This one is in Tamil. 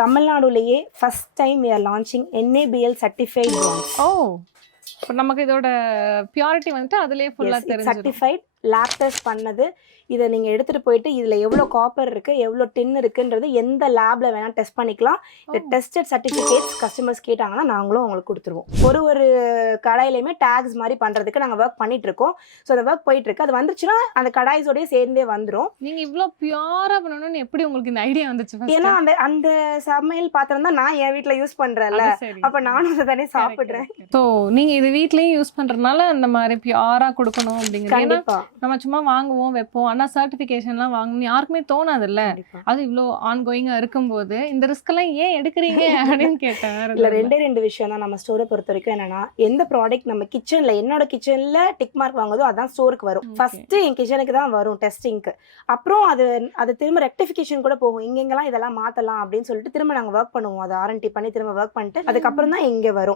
தமிழ்நாடுலயே first time we are launching NABL certified drones. ஓ இப்போ நமக்கு இதோட பியூரிட்டி வந்துட்டு அதுலயே ஃபுல்லா Yes, it's தெரிஞ்சிடும். certified lab test பண்ணது. இதை நீங்க எடுத்துட்டு போயிட்டு இதுல எவ்வளவு காப்பர் இருக்கு எவ்வளவு டின் இருக்குன்றது எந்த லேப்ல வேணா டெஸ்ட் பண்ணிக்கலாம். இந்த டெஸ்டட் சர்டிபிகேட்ஸ் கஸ்டமர்ஸ் கேட்டாங்கன்னா நாங்களும் அவங்களுக்கு கொடுத்துருவோம். ஒரு கடாயிலையுமே டேக்ஸ் மாதிரி பண்றதுக்கு நாங்க ஒர்க் பண்ணிட்டு இருக்கோம். ஸோ அந்த ஒர்க் போயிட்டு இருக்கு. அது வந்துச்சுன்னா அந்த கடாய்ஸோடய சேர்ந்தே வந்துடும். நீங்க இவ்ளோ பியூரா பண்ணணும்னு எப்படி உங்களுக்கு இந்த ஐடியா வந்துச்சு first? ஏன்னா அந்த அந்த சமையல் பாத்திரம் தான் நான் என் வீட்ல யூஸ் பண்றேன்ல, அது சரி. அப்ப நானும் அதை தானே சாப்பிடுறேன். ஸோ நீங்க இது வீட்லயும் யூஸ் பண்றதுனால அந்த மாதிரி பியூரா கொடுக்கணும் அப்படிங்கிறது. ஏன்னா கண்டிப்பா நம்ம சும்மா வாங்குவோம் வைப்போம், ஆனா சர்டிபிகேஷன்லாம் வாங்கணும் யாருக்குமே தோணாது இல்ல. கண்டிப்பா. அது இவ்வளோ ஆன்கோயிங்கா இருக்கும்போது இந்த ரிஸ்க் எல்லாம் ஏன் எடுக்கிறீங்க அப்படின்னு கேட்டேன். வேற இல்ல எதுவும் இல்ல. ரெண்டு விஷயம் தான் நம்ம ஸ்டோரை பொறுத்த வரைக்கும். என்னன்னா எந்த ப்ராடக்ட் நம்ம கிச்சன்ல என்னோட கிச்சன்ல டிக் மார்க் வாங்குதோ அதான் ஸ்டோருக்கு வரும். Okay. ஃபர்ஸ்ட் என் கிச்சனுக்கு தான் வரும் டெஸ்டிங்க்கு. அப்புறம் அது திரும்ப ரெக்டிஃபிகேஷன் கூட போகும். இங்கெங்கெல்லாம் இதெல்லாம் மாத்தலாம் அப்படின்னு சொல்லிட்டு திரும்ப நாங்க ஒர்க் பண்ணுவோம். அதை ஆர்என்டி பண்ணி திரும்ப ஒர்க் பண்ணிட்டு அதுக்கப்புறம் தான் இங்க வரும்.